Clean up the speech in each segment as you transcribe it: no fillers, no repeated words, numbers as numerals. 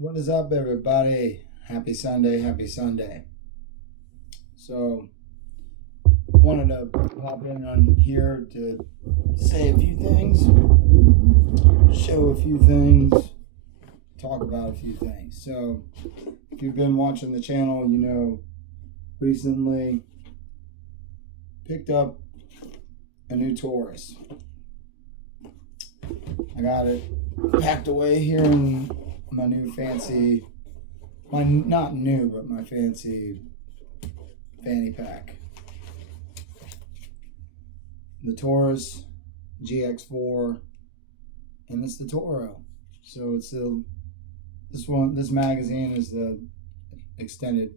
What is up, everybody? Happy Sunday, happy Sunday. So, wanted to pop in on here to say a few things, show a few things, talk about a few things. So, if you've been watching the channel, you know, recently picked up a new Taurus. I got it packed away here in my new fancy, not new, but my fancy fanny pack. The Taurus GX4, and it's the Toro. So it's this magazine is the extended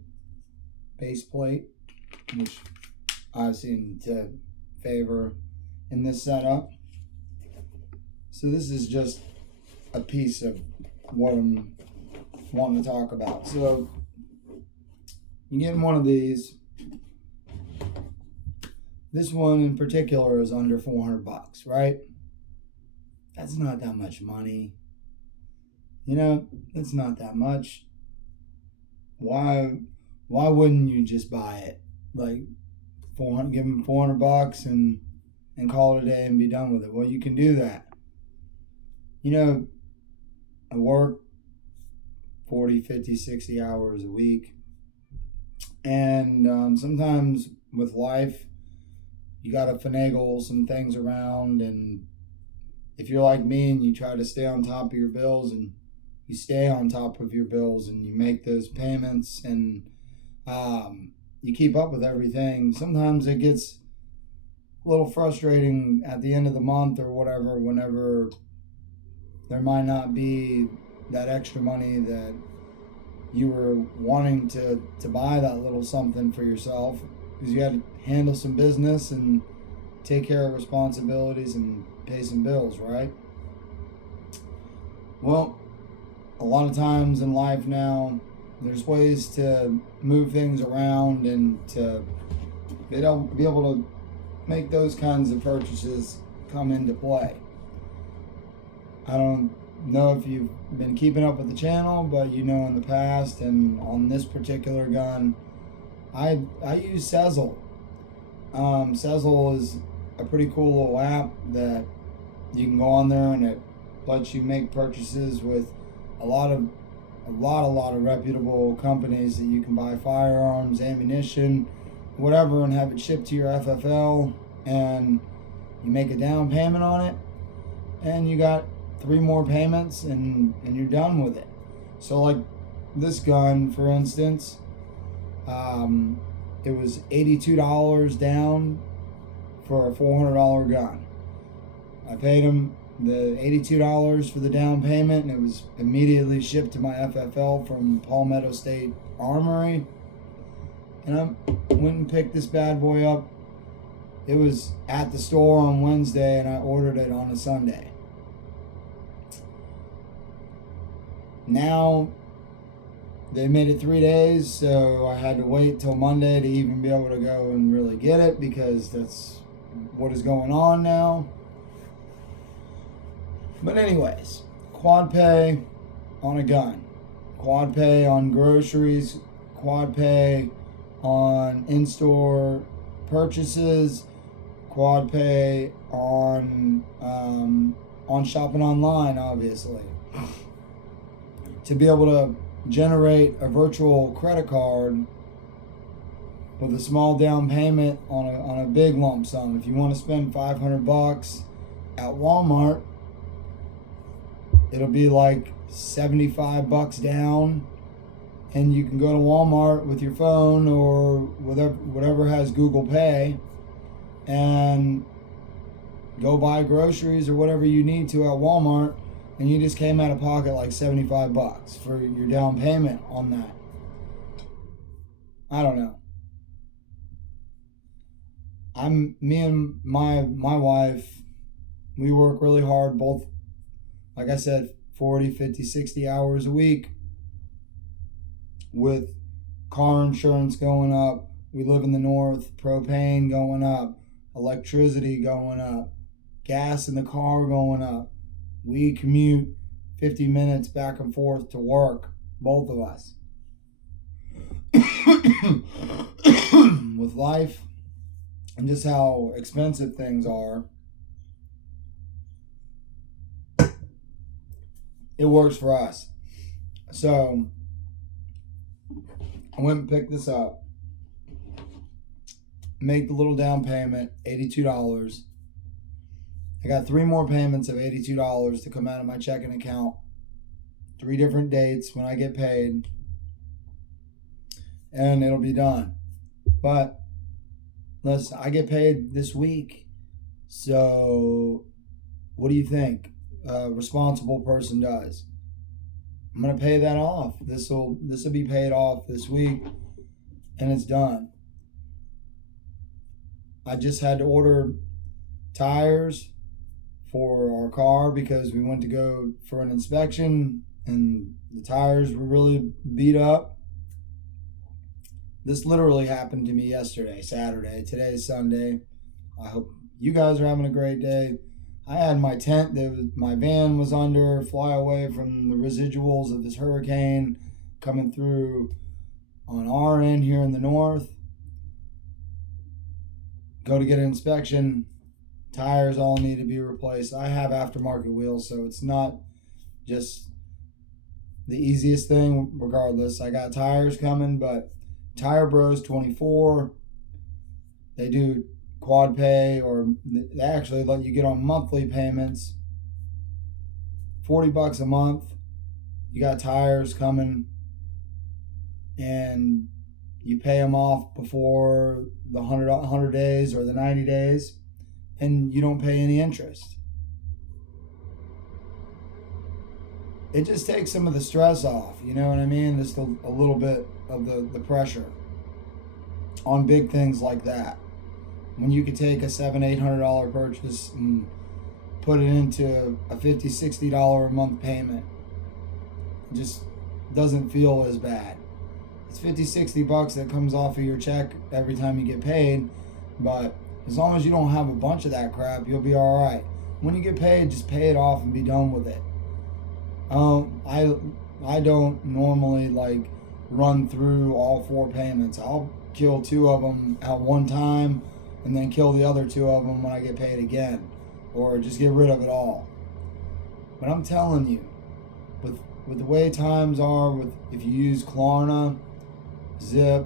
base plate, which I've seen to favor in this setup. So this is just a piece of what I'm wanting to talk about. So you get one of these. This one in particular is under $400, right? That's not that much money. You know, it's not that much. Why wouldn't you just buy it? Like give them $400 and call it a day and be done with it. Well, you can do that. You know, I work 40, 50, 60 hours a week. And sometimes with life, you got to finagle some things around. And if you're like me and you try to stay on top of your bills, and you stay on top of your bills and you make those payments and you keep up with everything, sometimes it gets a little frustrating at the end of the month or whatever, whenever there might not be that extra money that you were wanting to buy that little something for yourself, because you had to handle some business and take care of responsibilities and pay some bills, right? Well, a lot of times in life now, there's ways to move things around and to be able to make those kinds of purchases come into play. I don't know if you've been keeping up with the channel, but you know in the past and on this particular gun, I use Sezzle. Sezzle is a pretty cool little app that you can go on there, and it lets you make purchases with a lot of reputable companies that you can buy firearms, ammunition, whatever, and have it shipped to your FFL, and you make a down payment on it, and you got 3 more payments and you're done with it. So like this gun, for instance, it was $82 down for a $400 gun. I paid him the $82 for the down payment, and it was immediately shipped to my FFL from Palmetto State Armory. And I went and picked this bad boy up. It was at the store on Wednesday, and I ordered it on a Sunday. Now, they made it 3 days, so I had to wait till Monday to even be able to go and really get it, because that's what is going on now. But anyways, quad pay on a gun, quad pay on groceries, quad pay on in-store purchases, quad pay on shopping online, obviously. To be able to generate a virtual credit card with a small down payment on a big lump sum. If you want to spend $500 at Walmart, it'll be like $75 down, and you can go to Walmart with your phone or whatever has Google Pay and go buy groceries or whatever you need to at Walmart, and you just came out of pocket like $75 for your down payment on that. I don't know. Me and my wife, we work really hard, both, like I said, 40, 50, 60 hours a week, with car insurance going up. We live in the north, propane going up, electricity going up, gas in the car going up. We commute 50 minutes back and forth to work, both of us. With life and just how expensive things are, it works for us. So I went and picked this up, make the little down payment, $82. I got 3 more payments of $82 to come out of my checking account, 3 different dates when I get paid, and it'll be done. But listen, I get paid this week, so what do you think a responsible person does? I'm gonna pay that off. This will be paid off this week, and it's done. I just had to order tires for our car because we went to go for an inspection, and the tires were really beat up. This literally happened to me yesterday, Saturday. Today is Sunday. I hope you guys are having a great day. I had my tent that my van was under fly away from the residuals of this hurricane coming through on our end here in the north. Go to get an inspection. Tires all need to be replaced. I have aftermarket wheels, so it's not just the easiest thing regardless. I got tires coming, but Tire Bros 24, they do quad pay, or they actually let you get on monthly payments. $40 a month. You got tires coming, and you pay them off before the 100 days or the 90 days, and you don't pay any interest. It just takes some of the stress off, you know what I mean? Just a little bit of the pressure on big things like that. When you could take a $700-800 purchase and put it into a $50, $60 a month payment, it just doesn't feel as bad. It's $50, $60 that comes off of your check every time you get paid, but as long as you don't have a bunch of that crap, you'll be all right. When you get paid, just pay it off and be done with it. I don't normally like run through all 4 payments. I'll kill 2 of them at one time and then kill the other 2 of them when I get paid again, or just get rid of it all. But I'm telling you, with the way times are, with if you use Klarna, Zip,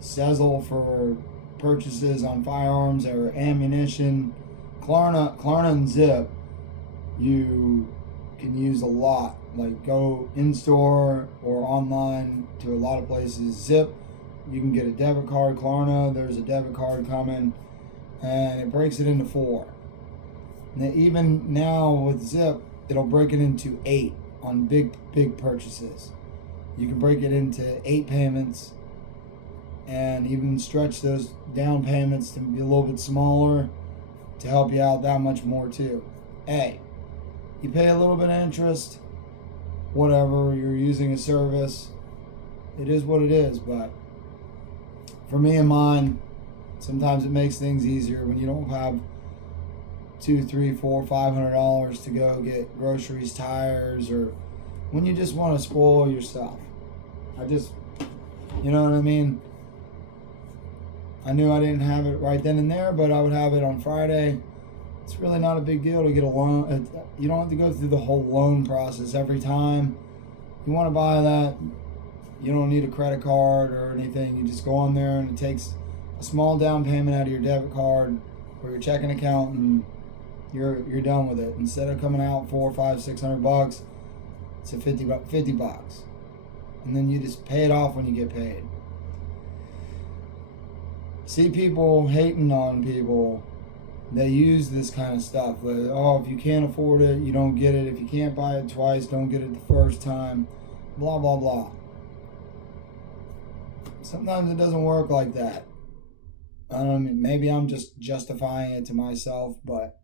Sezzle for purchases on firearms or ammunition, Klarna and Zip, you can use a lot. Like, go in-store or online to a lot of places. Zip, you can get a debit card. Klarna, there's a debit card coming, and it breaks it into 4. Now, even now with Zip, it'll break it into 8 on big purchases. You can break it into 8 payments, and even stretch those down payments to be a little bit smaller to help you out that much more too. Hey, you pay a little bit of interest, whatever, you're using a service, it is what it is. But for me and mine, sometimes it makes things easier when you don't have $200, $300, $400, $500 to go get groceries, tires, or when you just want to spoil yourself. You know what I mean? I knew I didn't have it right then and there, but I would have it on Friday. It's really not a big deal to get a loan. You don't have to go through the whole loan process every time. You want to buy that, you don't need a credit card or anything. You just go on there, and it takes a small down payment out of your debit card or your checking account, and you're done with it. Instead of coming out $400, $500, $600, it's a $50, and then you just pay it off when you get paid. See people hating on people that use this kind of stuff. Like, oh, if you can't afford it, you don't get it. If you can't buy it twice, don't get it the first time. Blah, blah, blah. Sometimes it doesn't work like that. I don't know, maybe I'm just justifying it to myself, but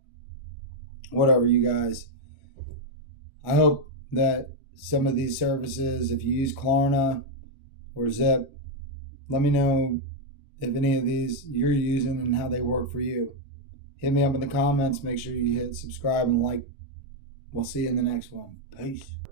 whatever, you guys. I hope that some of these services, if you use Klarna or Zip, let me know if any of these you're using and how they work for you. Hit me up in the comments. Make sure you hit subscribe and like. We'll see you in the next one. Peace.